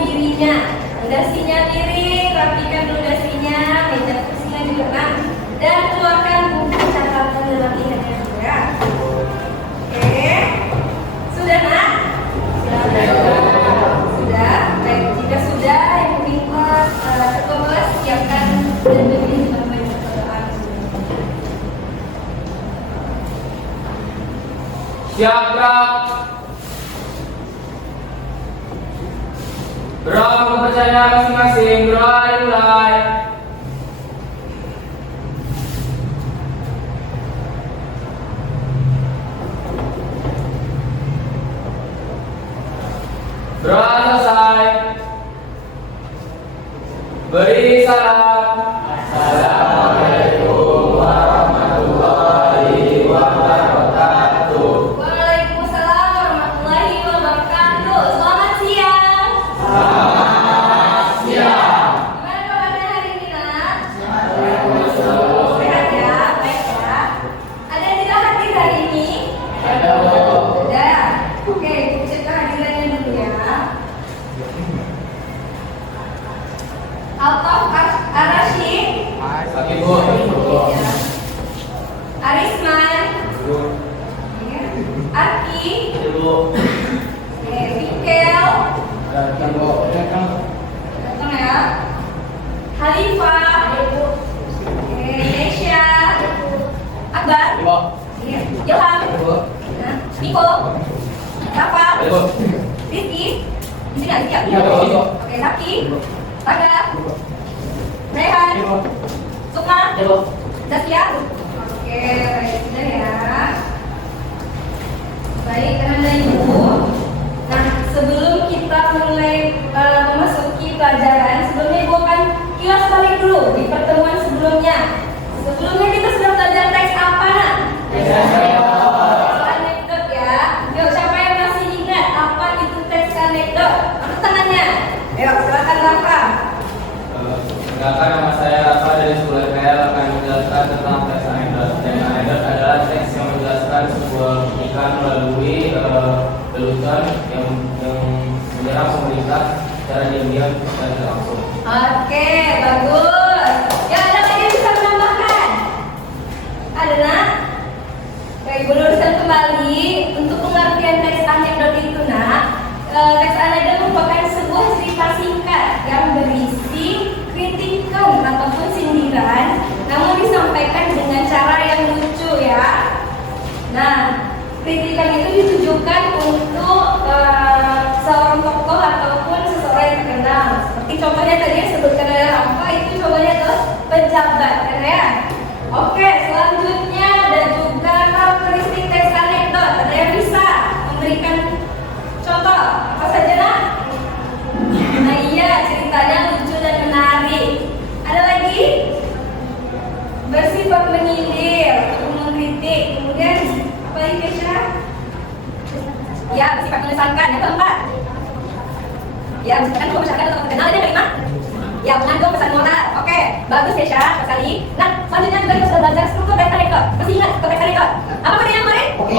dirinya. Dasinya miring, rapikan dulu dasinya, meja kursinya juga kan. Dan keluarkan buku catatan dan latihannya juga. Oke, sudah nak? Sudah. Baik, jika sudah, yang minta ketua kelas siapkan dan beri membaca doa. Siap. Berapa kepercayaan masing-masing, mulai. Berapa selesai. Beri salam. Assalamualaikum warahmatullahi wabarakatuh. Waalaikumsalam warahmatullahi wabarakatuh. Selamat siang. Gimana kabarnya hari ini, nak? Sehat ya, baik ya. Ada yang tidak hadir hari ini? Ada. Oke, cek kehadirannya dulu ya. Altaf Arashid. Pagi, Bu. Ya. Arisman. Ya. Arki. Ibu. Mikel. Datang, Bu. Datang ya. Halifah. Nesya. Akbar. Ibu. Iya. Ilham. Ibu. Nah, Niko. Rafa. Ibu. Rizky. Di sini ada Iya, Bu. Oke, Zaki. Raga. Rehan. Sukma. Ibu. Zaskia. Oke, baik sudah ya. Baik, teman-teman Ibu. Nah, sebelum kita mulai memasuki pelajaran, sebelumnya Ibu akan kilas balik dulu di pertemuan sebelumnya. Sebelumnya kita sudah belajar teks apa, nak? Teks anekdot ya. Yuk, siapa yang masih ingat apa itu teks anekdot? Angkat tangannya. Ayo, silakan Rafa. Perkenalkan, nama saya Rafa dari Sekolah KL akan menjelaskan tentang teks anekdot. Teks anekdot adalah teks yang menjelaskan sebuah pernikahan melalui lelucon yang menyerang pemerintah secara diam-diam dan langsung. Oke, bagus. Ya, ada lagi yang bisa menambahkan? Ada nak? Baik, Ibu luruskan kembali untuk pengertian teks anekdot itu, nak. Teks anekdot merupakan sebuah cerita singkat yang berisi kritikan ataupun sindiran, namun disampaikan dengan cara yang lucu ya. Nah, kritikan itu ditujukan untuk seorang tokoh ataupun seseorang yang terkenal. Seperti contohnya tadi yang sebutkan oleh Rafa, itu contohnya adalah pejabat, kan ya? Oke, selanjutnya ada juga karakteristik teks anekdot. Ada yang bisa memberikan contoh apa saja, nak? Nah iya, ceritanya lucu dan menarik. Ada lagi? Bersifat menyindir atau mengkritik. Kemudian apa lagi, Kesha? Ya, bersifat mengesankan. Yang keempat? Ya, menunjukkan bahwa masyarakat atau terkenal. Ada yang kelima? Ya, mengandung pesan moral. Oke, bagus Kesha, sekali. Nah, selanjutnya juga kita sudah belajar struktur teks anekdot. Masih ingat struktur teks anekdot? Apa tadi yang kemarin? Oke,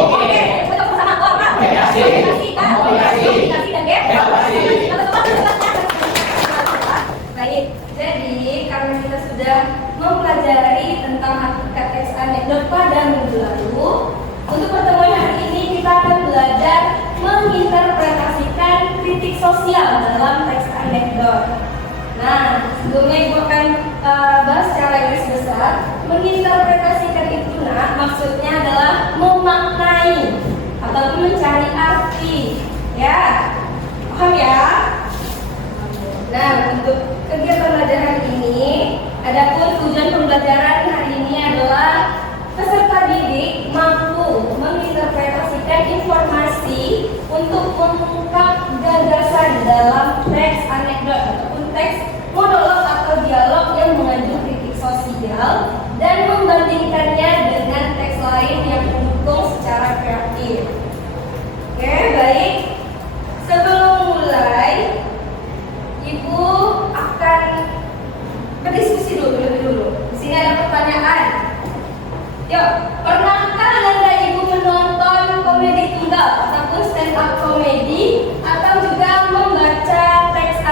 kita bersama. Oh, apa? Komunikasi, dan baik, jadi karena kita sudah mempelajari tentang hakikat teks anekdot pada minggu lalu, untuk pertemuan hari ini kita akan belajar menginterpretasikan kritik sosial dalam teks anekdot. Nah, sebelumnya Ibu akan bahas secara garis besar. Menginterpretasikan itu, nah, maksudnya adalah memaknai ataupun mencari arti, ya, paham ya? Nah, untuk kegiatan pembelajaran ini, adapun tujuan pembelajaran hari ini adalah peserta didik mampu menginterpretasikan informasi untuk mengungkap gagasan dalam teks anekdot ataupun teks monolog atau dialog yang mengandung kritik sosial dan membandingkannya dengan teks lain yang mendukung secara kreatif. Oke, baik. Sebelum mulai, Ibu akan berdiskusi dulu. Di sini ada pertanyaan. Yuk, pernahkah Anda Ibu menonton komedi tunggal ataupun stand up komedi atau juga membaca teks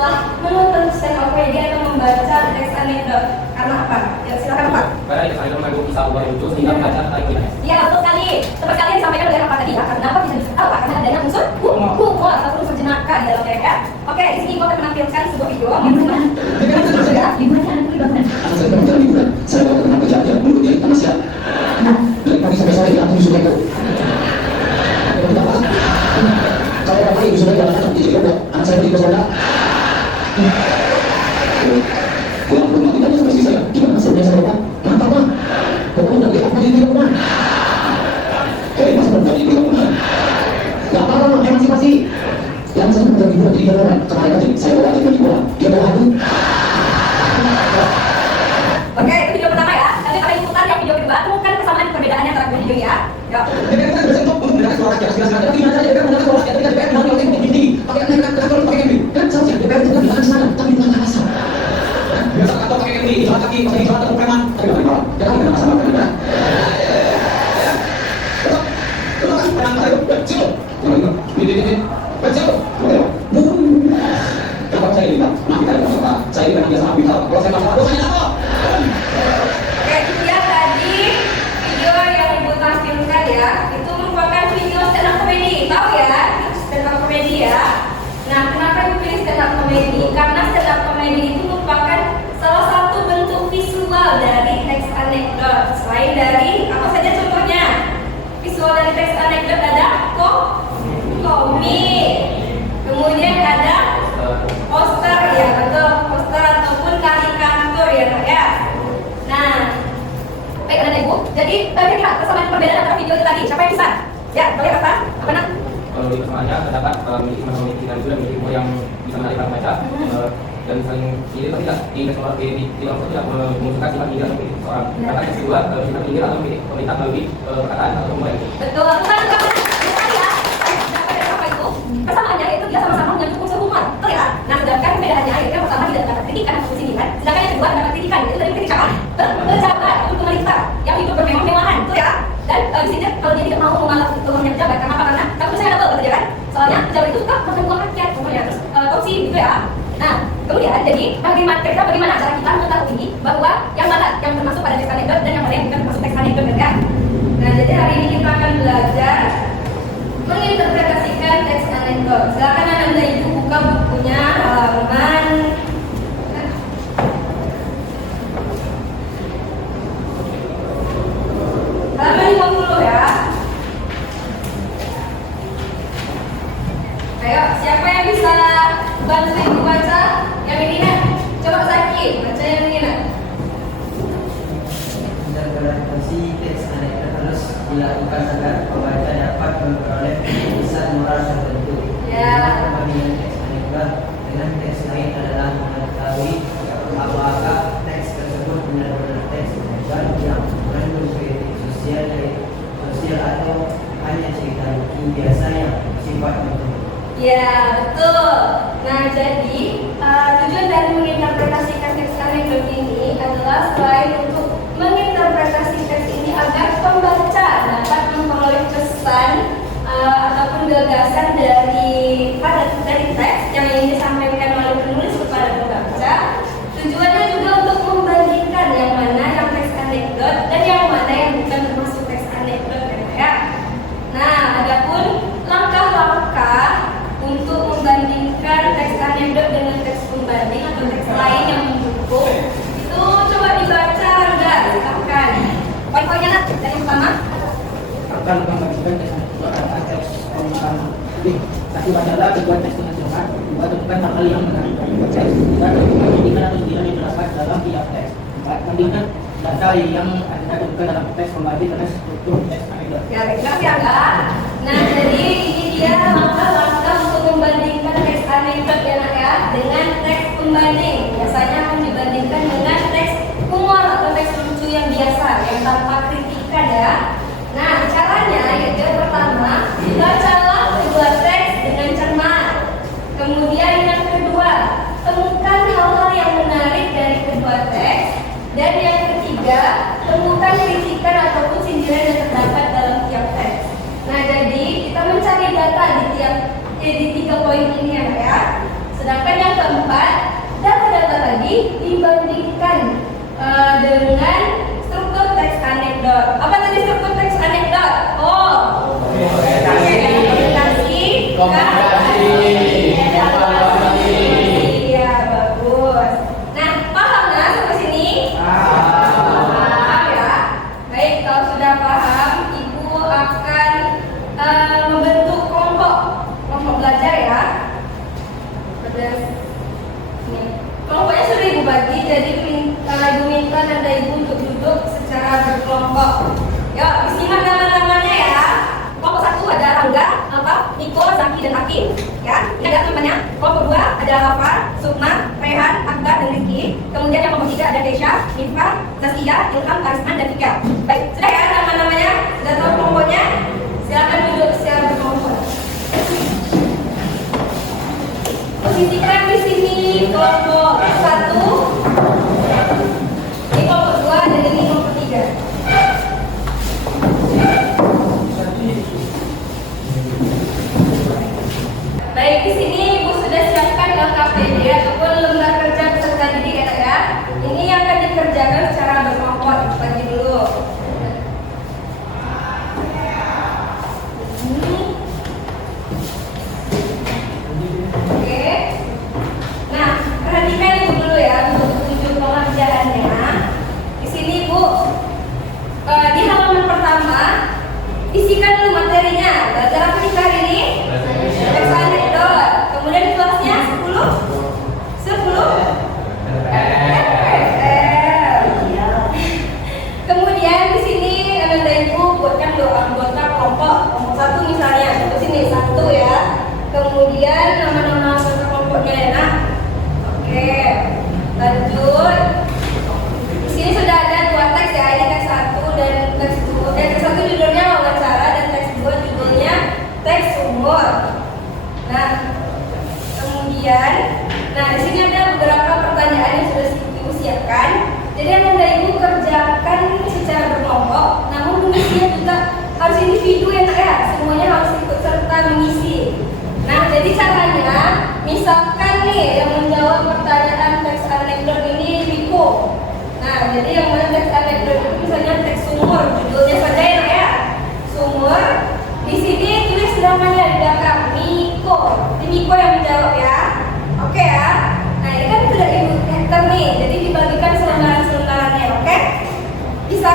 setelah menonton stand up komedi atau membaca teks anekdot? Karena apa? Ya silakan Pak. Karena itu saya memang bisa ubah itu sehingga baca lagi. Ya betul sekali. Seperti kalian disampaikan oleh apa tadi ya? Karena apa bisa disebut apa? Karena adanya unsur humor atau unsur jenaka di dalamnya ya. Oke, di sini kita menampilkan sebuah video yang sudah liburan anak liburan. Saya baru jalan liburan. Saya baru teman kerja aja. Dulu dia sama siapa? Dari pagi sampai sore dia langsung sudah itu. Kalau bapak ibu sudah jalan anak di Jakarta, anak saya pergi ke sekolah. Pulang ke rumah tidak sama istri saya. Gimana hasilnya saya bapak? Mantap bang. Pokoknya udah lihat apa di rumah. Mas benar di rumah. Gak apa-apa, emansipasi. Yang saya benar liburan jadi orang. Kemarin aja saya bawa aja pergi bola. Dia bawa aku. Oke, itu video pertama ya. Nanti kalian putar yang video kedua, temukan kesamaan perbedaannya antara video ya. Ya. Oke, itu dia tadi video yang Ibu tampilkan ya. Itu merupakan video stand up comedy. Tahu ya? Stand up comedy ya. Nah, kenapa Ibu pilih stand up comedy? Karena stand up comedy itu merupakan salah satu bentuk visual dari teks anekdot. Selain dari apa saja contohnya? Visual dari teks anekdot ada komik. Kemudian ada poster ya, betul, poster ataupun karikatur ya Kak ya. Nah, baik ada Ibu. Jadi kira-kira kesamaan perbedaan antara video itu tadi, siapa yang bisa? Ya, boleh apa? Apa nak? Kalau di persamanya terdapat memiliki dan juga memiliki humor yang bisa menarik para pembaca dan saling ini tidak di dalam tidak menunjukkan sifat tinggi atau seorang. Karena yang kedua sifat tinggi atau pemerintah melalui perkataan atau humor itu. Betul, bukan ya. Apa itu? Persamaannya itu dia sama-sama menyangkut unsur humor, betul ya? Nah, sedangkan perbedaannya itu yang pertama tidak dapat kritikan atau sindiran, sedangkan yang kedua dapat kritikan, itu dari kritik siapa? Pejabat atau pemerintah yang hidup bermewah-mewahan, betul ya? Dan di sini kalau dia tidak mau mengalah uangnya pejabat, karena apa? Karena saya double betul ya kan? Soalnya pejabat itu suka makan uang rakyat, contohnya terus korupsi gitu ya. Nah, kemudian jadi bagaimana cara kita mengetahui bahwa yang mana yang termasuk pada teks anekdot dan yang mana yang bukan termasuk teks anekdot kan? Nah, jadi hari ini kita akan belajar menginterpretasikan teks anekdot. Silakan Anda Ibu buka bukunya halaman halaman 50 ya. Ayo, siapa yang bisa bantuin baca? Yang ini nak? Coba Zaki, baca yang ini nak. Interpretasi teks anekdot harus dilakukan agar pembaca dapat memperoleh pesan moral tertentu. Ya. Perbandingan teks anekdot dengan teks lain adalah mengetahui apakah teks tersebut benar-benar teks anekdot yang mengandung kritik sosial atau hanya cerita lucu biasa yang sifat umum. Ya, betul. Nah, jadi tujuan dari menginterpretasikan teks anekdot ini adalah selain untuk menginterpretasi teks ini agar pembaca dapat memperoleh pesan ataupun gagasan dari teks yang ingin disampaikan oleh penulis kepada pembaca. Tujuannya juga untuk membandingkan yang mana yang teks anekdot dan yang mana yang bukan termasuk teks anekdot ya. Nah, adapun langkah-langkah untuk membandingkan teks anekdot dengan teks pembanding atau teks lain yang mendukung itu coba dibaca enggak, silahkan. Poin-poinnya nak, dari yang pertama akan membandingkan teks nasional antara teks pembanding. Satu bacalah kedua teks nasional, dua tentukan hal yang menarik dari teks, tiga bandingkan atau tidak yang terdapat dalam tiap teks. Empat, bandingkan data yang ada tentukan dalam teks pembanding dengan struktur teks anekdot. ya, terima kasih Angga. Nah, jadi ini dia langkah-langkah untuk membandingkan teks anekdot ya nak ya dengan teks pembanding. Biasanya akan dibandingkan dengan teks humor atau teks lucu yang biasa yang tanpa kritikan ya. Nah, caranya yaitu yang pertama, bacalah kedua teks dengan cermat. Kemudian yang kedua, temukan hal-hal yang menarik dari kedua teks. Dan yang ketiga, temukan kritikan ataupun sindiran yang terdapat dalam tiap teks. Nah, jadi kita mencari data di tiga poin ini ya. Sedangkan yang keempat, data-data tadi dibandingkan dengan struktur teks anekdot. Apa tadi struktur teks anekdot? Oh, komunikasi. Iya, bagus. Nah, paham nah sampai sini? Paham ya. Baik, kalau sudah paham, Ibu akan membentuk kelompok belajar ya. Kelompoknya sudah Ibu bagi, jadi Ibu minta nanda Ibu untuk duduk secara berkelompok. Yuk, disimak nama-namanya ya. Kelompok 1 ada Rangga, Niko, Zaki, dan Hakim. Ya, ini ada namanya. Kelompok 2 ada Rafa, Sukma, Rehan, Akbar, dan Rizky. Kemudian yang kelompok 3 ada Desha, Nifa, Zaskia, Ilham, Arisman, dan Tika. Baik, sudah ya nama-namanya? Sudah tahu kelompoknya? Silakan duduk secara berkelompok. Posisikan di sini kelompok 1, ini kelompok 2, dan ini kelompok 3. Baik, di sini Ibu sudah siapkan LKPD ataupun lembar kerja peserta didik ya. Ini yang akan dikerjakan secara berkelompok. Bagi dulu. Oke. Nah, perhatikan Ibu dulu ya untuk tujuh pengerjaannya. Di sini Ibu di halaman pertama isikan dulu materinya. Belajar apa kita hari ini? Teks anekdot. Kemudian di kelasnya 10. Kemudian di sini Anda Ibu buatkan doa anggota kelompok 1 misalnya. Di sini 1 ya. Kemudian nama-nama anggota kelompoknya ya nak. Oke. Lanjut. Di sini sudah ada 2 teks ya. Ini teks 1 dan teks 2. Teks 1 judulnya wawancara dan teks 2 judulnya teks sumur. Nah, kemudian, di sini ada beberapa pertanyaan yang sudah Ibu siapkan. Jadi yang Anda Ibu kerjakan secara berkelompok, namun mengisinya juga harus individu ya nak ya. Semuanya harus ikut serta mengisi. Nah, jadi caranya, misalkan nih yang menjawab pertanyaan teks anekdot ini Riko. Nah, jadi yang mana teks anekdot itu misalnya teks sumur, judulnya saja ya nak ya. Sumur. Di sini tulis namanya di belakang Miko. Ini Miko yang menjawab ya. Oke ya. Nah, ini kan sudah Ibu enter nih. Jadi dibagikan selembaran-selembarannya, oke? Bisa?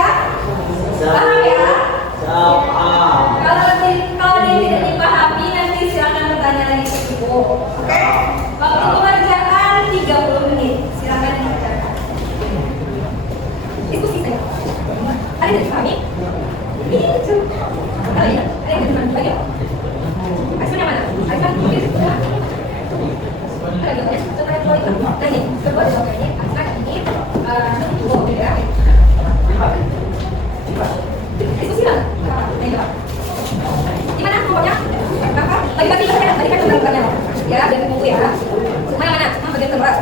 Paham ya? Kalau dia tidak dipahami nanti silakan bertanya lagi ke Ibu. Oke? Waktu pengerjaan 30 menit. Silakan dikerjakan. Diskusi saja. Ada yang dipahami? Itu. Ada yang dipahami? Aisman yang mana? Aisman tulis. Ada yang setelah itu. Nah ini, kedua jawabannya Aisman ini dua ya. Diskusi lah. Gimana kelompoknya? Apa? Bagi-bagi kan gambarnya. Ya, dari buku ya. Semua yang mana? Semua bagian keluar.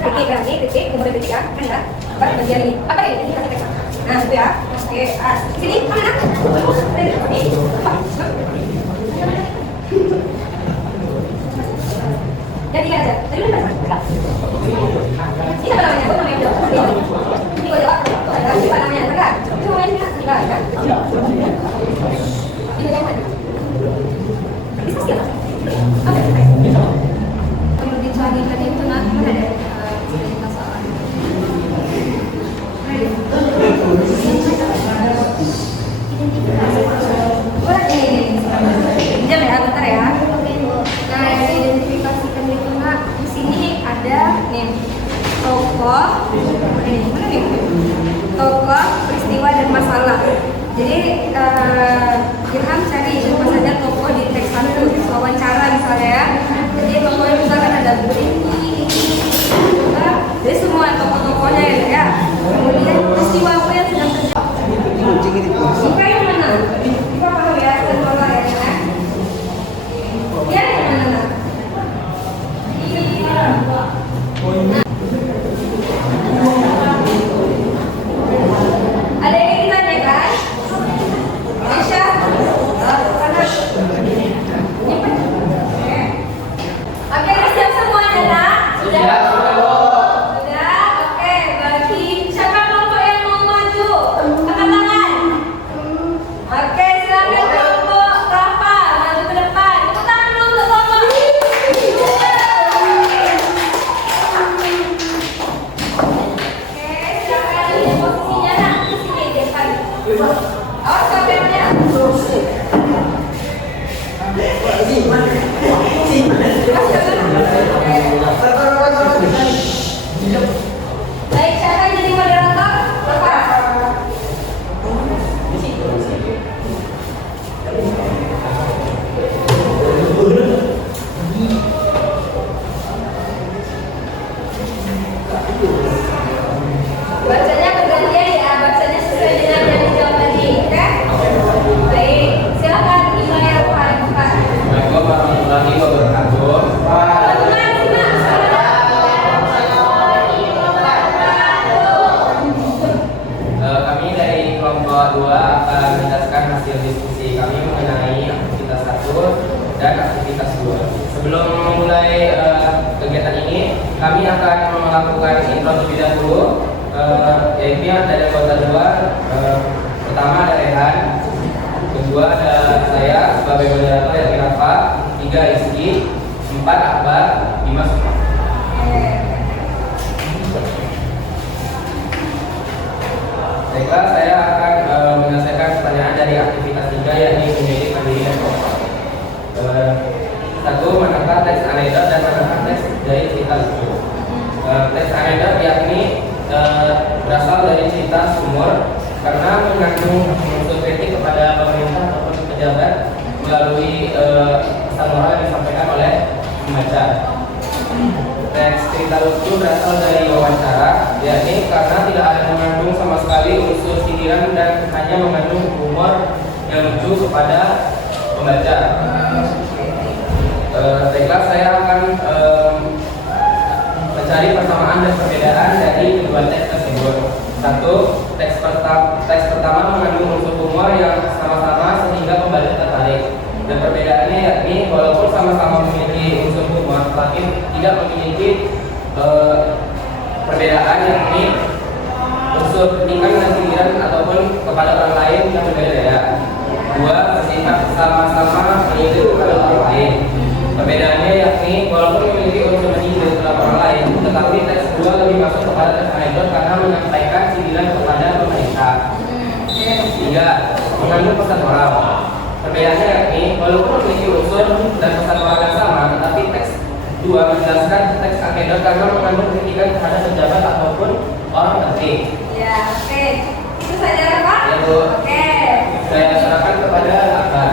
Oke, berarti titik, kemudian titik ya. Kan ya? Bagian ini. Apa ini? Ini kasih teks. Nah, itu ya. Oke, sini mana? Ini. Jadi tiga aja. Tadi udah berapa? Ini apa namanya? Apa namanya? Ini gua jawab. Apa namanya? Enggak. Itu namanya enggak kan? Ini yang mana? Diskusi lah. Oke. Menurut dicari tadi itu nak mana ada masalah? Jam ya, bentar ya. Nah, yang diidentifikasikan itu nak di sini ada nih tokoh, mana nih? Tokoh, peristiwa dan masalah. Jadi Ilham cari siapa saja tokoh di teks 1 wawancara misalnya ya. Jadi tokohnya misalkan ada Bu ini, jadi semua tokoh-tokohnya ya. Kemudian peristiwa apa yang sedang terjadi? Siapa yang mana? Kita paham ya, contohnya ya. Ya yang mana? Ada yang ditanyakan? Aisyah? Oke, siap semuanya. akan melakukan intro terlebih dahulu, yaitu dari anggota 2. Pertama ada Rehan, kedua ada saya sebagai moderator yang Rafa, 3 Rizky, 4 Akbar, 5 Sukma. Baiklah, saya akan menyelesaikan pertanyaan dari aktivitas 3 yakni menjadi mandiri dan kompak. 1. Manakah teks anekdot dan manakah teks dari cerita lucu? Teks anekdot yakni berasal dari cerita sumur karena mengandung unsur kritik kepada pemerintah ataupun pejabat melalui pesan moral yang disampaikan oleh pembaca. Teks cerita lucu berasal dari wawancara, yakni karena tidak ada mengandung sama sekali unsur sindiran dan hanya mengandung humor yang lucu kepada pembaca. Baiklah, saya akan mencari persamaan dan perbedaan dari kedua teks tersebut. 1. Teks pertama mengandung unsur humor yang sama-sama sehingga pembaca tertarik. Dan perbedaannya yakni walaupun sama-sama memiliki unsur humor, tapi tidak memiliki perbedaan yakni unsur kritikan dan sindiran ataupun kepada orang lain yang berbeda-beda. 2. Bersifat sama-sama menyindir kepada orang lain. Perbedaannya yakni walaupun memiliki unsur menyindir kepada orang lain, tetapi teks 2 lebih masuk kepada teks anekdot karena menyampaikan sindiran kepada pemerintah. 3. Mengandung pesan moral. Perbedaannya yakni walaupun memiliki unsur dan pesan moral yang sama, tetapi teks 2 menjelaskan teks anekdot karena mengandung kritikan terhadap pejabat ataupun orang penting. Ya, oke. Itu saja Pak? Ya, Bu. Oke. Saya serahkan kepada Akbar.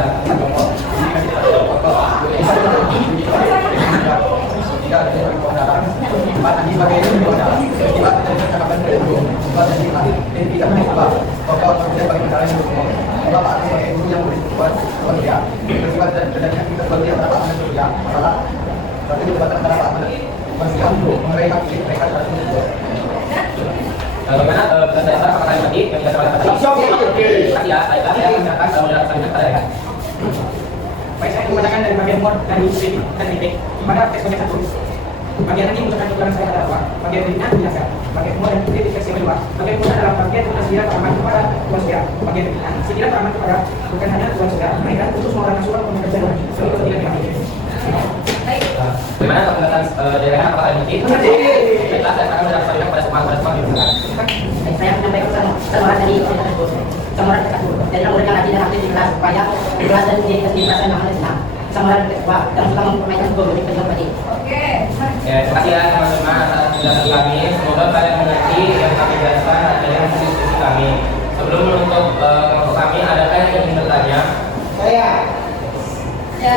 Bagaimana saya apakah tadi yang kita sampaikan tadi? Kasih ya, saya menjelaskan moderator kepada Rehan. Baik, saya membacakan dari bagian mod dari kritik dan kritik. Di mana teks bagian 1. Bagian ini menunjukkan ukuran saya adalah apa? Bagian berikutnya menjelaskan. Bagian mod dan kritik versi kedua. Bagian kedua adalah bagian tentang sindiran paraman kepada Tuan Saudara. Bagian berikutnya sindiran paraman kepada bukan hanya Tuan Saudara, mereka untuk semua orang nasional pemerintah jalan. Seluruh kepentingan kami. Baik. Bagaimana penjelasan dari Rehan apakah demikian? Baiklah, saya akan menjelaskan kepada semua Saya menyampaikan pesan dari semua dan memberikan lagi dan aktif di kelas supaya kelas dan menjadi kebiasaan yang ada sama dan juga mempermainkan gol dari pejuang tadi. Oke. Ya, terima kasih ya teman-teman atas penjelasan kami. Semoga kalian mengerti yang kami jelaskan dari diskusi kami. Sebelum menutup kelompok kami, adakah yang ingin bertanya? Saya. Ya.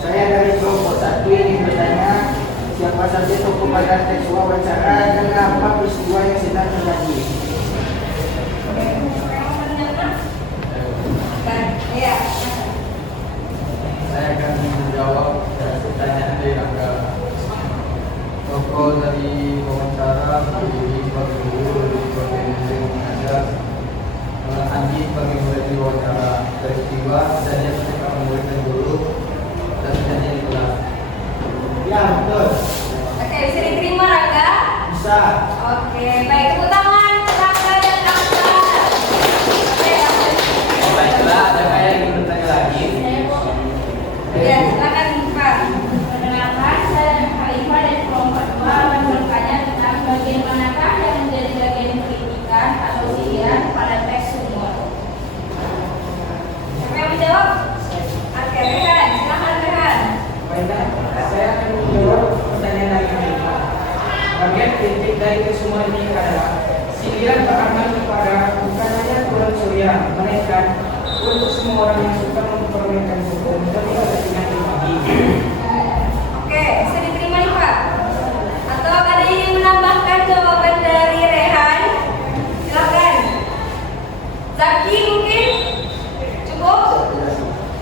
Saya dari kelompok 1 ingin bertanya siapa saja tokoh pada teks wawancara dan apa peristiwa yang sedang terjadi. Iya. Saya akan menjawab pertanyaan dari Angga. Tokoh dari wawancara berdiri sebagai guru, sebagai mengajar, Andi sebagai murid di wawancara, peristiwa saya ketika memberikan guru dan saya di kelas. Ya, betul. Oke, bisa diterima Rangga? Bisa. Oke, baik. Tepuk tangan Rangga dan Rangga. Oke, Baiklah, adakah yang ingin bertanya lagi? ya, silakan Pak. Perkenalkan, saya Khalifah dari kelompok 2 akan bertanya tentang bagian manakah yang menjadi bagian kritikan atau sindiran pada teks sumur. Siapa yang menjawab? Oke, Rehan. Silakan Rehan. Baiklah, saya akan menjawab pertanyaan dari Khalifah. Bagian kritik dari kesemua ini adalah sindiran paraman kepada bukan hanya Tuan Surya, melainkan untuk semua orang yang suka mempermainkan hukum demi kepentingan pribadi. Oke, bisa diterima nih Pak? Atau ada yang ingin menambahkan jawaban dari Rehan? Silakan. Zaki mungkin? Cukup?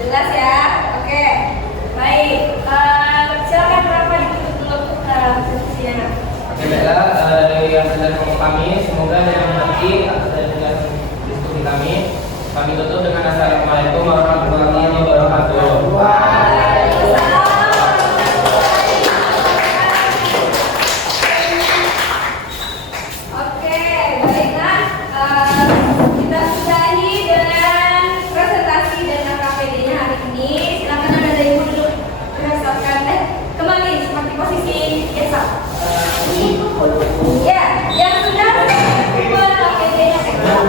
Jelas ya? Oke. Baik. Silakan Rafa ditutup dulu diskusinya. Oke, baiklah, dari yang sudah kami, semoga yang mengerti atas penjelasan diskusi kami. Kami tutup dengan assalamualaikum warahmatullahi wabarakatuh. Waalaikumsalam. Ya, yang sudah buat APD-nya kecil.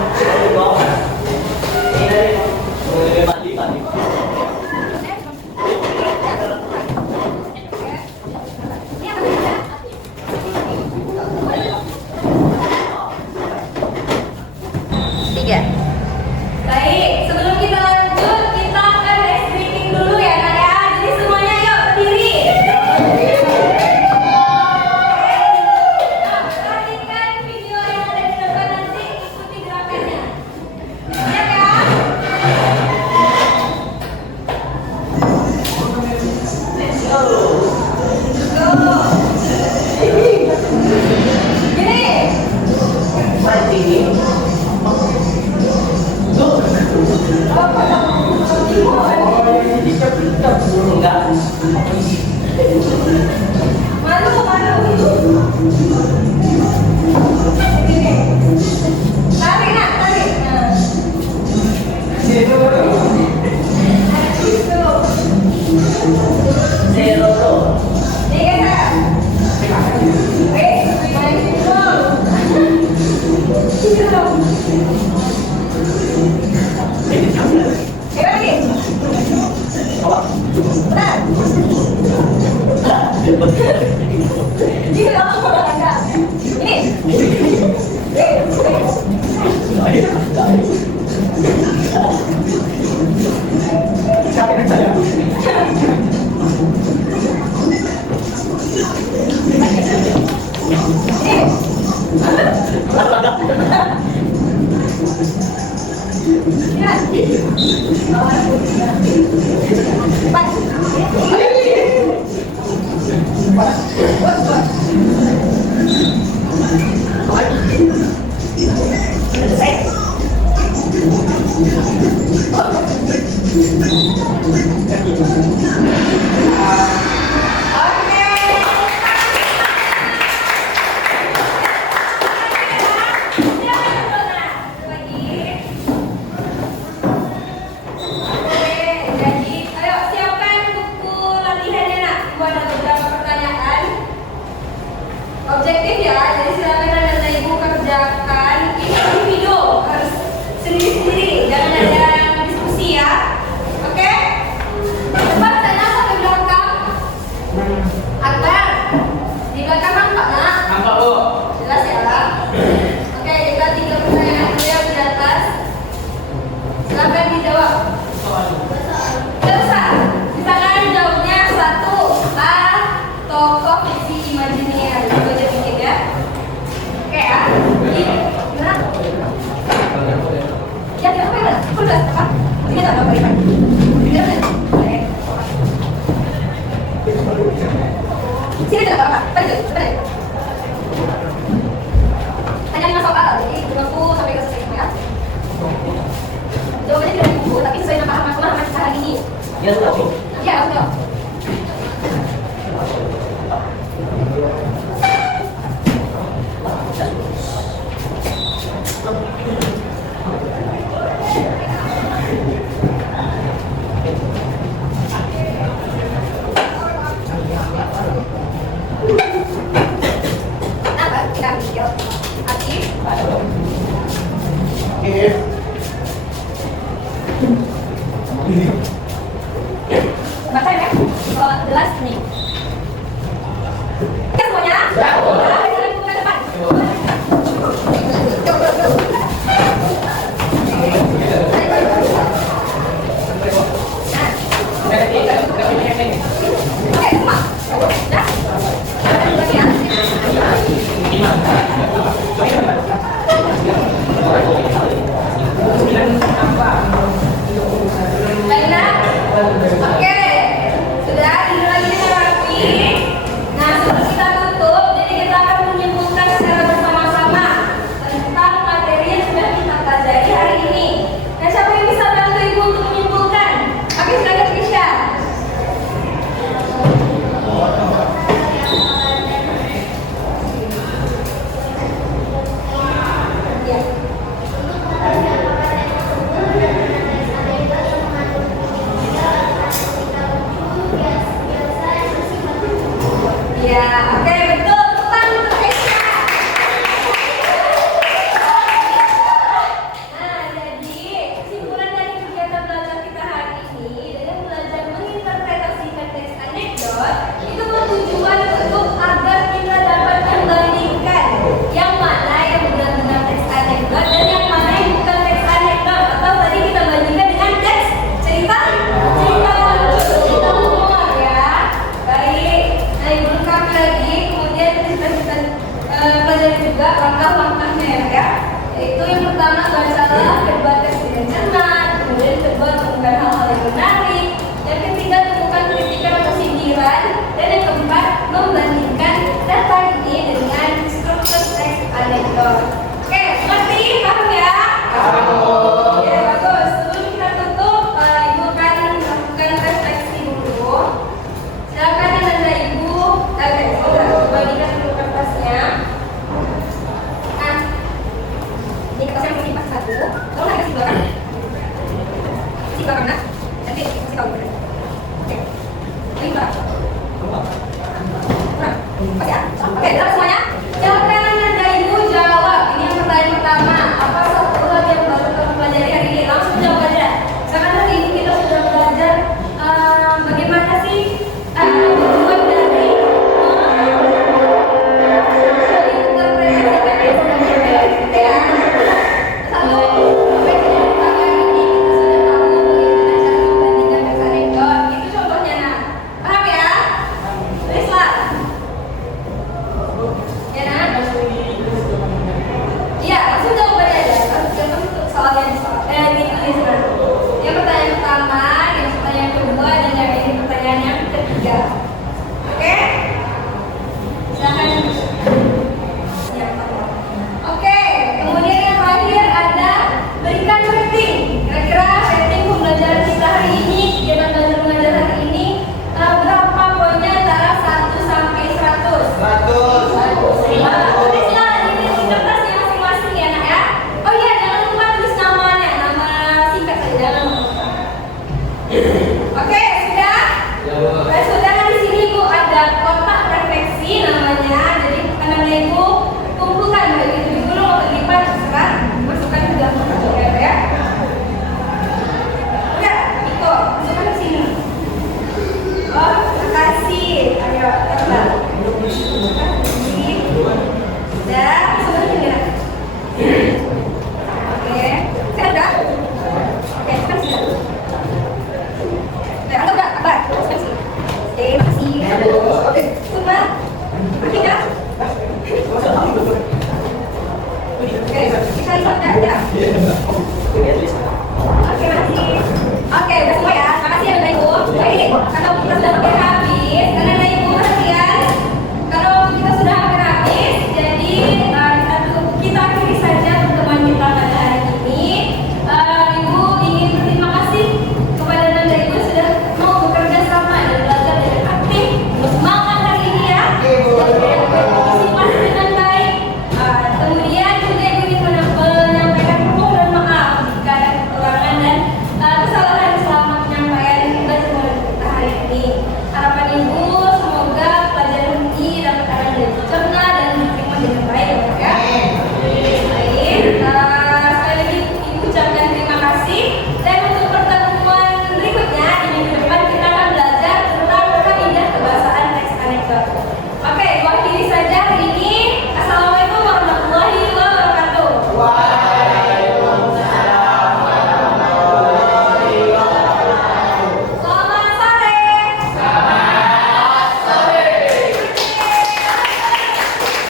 Tiga. Baik, sebelum kita lanjut, kita akan ice breaking dulu ya, Nak ya. Jadi semuanya yuk berdiri. Nah, perhatikan video yang ada di depan nanti, ikuti gerakannya. Siap ya? Let's go. Go. Gini. Malu. Tarik nak, tarik. Objektif ya, jadi silakan anak dan ibu kerjakan ini video harus sendiri-sendiri, jangan ada diskusi ya. Oke? Cepat tanya sampai belakang. Akbar, di belakang nampak nak? Nampak Bu. Jelas ya? Oke, kita 3 pertanyaan beliau di atas. Silakan dijawab. Selesai. Misalkan jawabnya 1 A, tokoh fiksi imajiner. Itu aja dikit ya. Oke ya. Gimana? Ya, apa ya? Udah, apa? Ini tak apa-apa. Sini tak apa-apa. Lanjut, balik. Hanya 5 soal, jadi aku sampai ke selesai ya. Jawabannya tidak buku, tapi sesuai nama halaman masih hari ini. Ya, sudah. Ya, sudah. Apa? Kita video. Aktif. Baca ya. Kalau jelas nih. Ya semuanya. Silakan buka depan. Oke, semua. Dah. Lagi ya. Baiklah. Oke. Sudah, ini lagi dengan rapi. Nah, sebelum kita tutup, jadi kita akan menyimpulkan secara bersama-sama tentang materi yang sudah kita pelajari hari ini. Nah, siapa yang bisa bantu ibu untuk menyimpulkan? Oke, silakan Trisha. Ya, oke, betul. Tepuk tangan untuk Trisha. Gitu. Oke, ngerti? Paham ya? Oke, bagus. Sebelum kita tutup, Ibu akan melakukan refleksi dulu. Silakan Anda Ibu, bagikan dulu kertasnya. Nah, ini kertasnya mesti pas satu. Kamu nggak kasih belakang? Kasih belakang, nak. Nanti kasih tahu. Oke. Ini belakang. Nah, pas ya. Oke, jelas semuanya?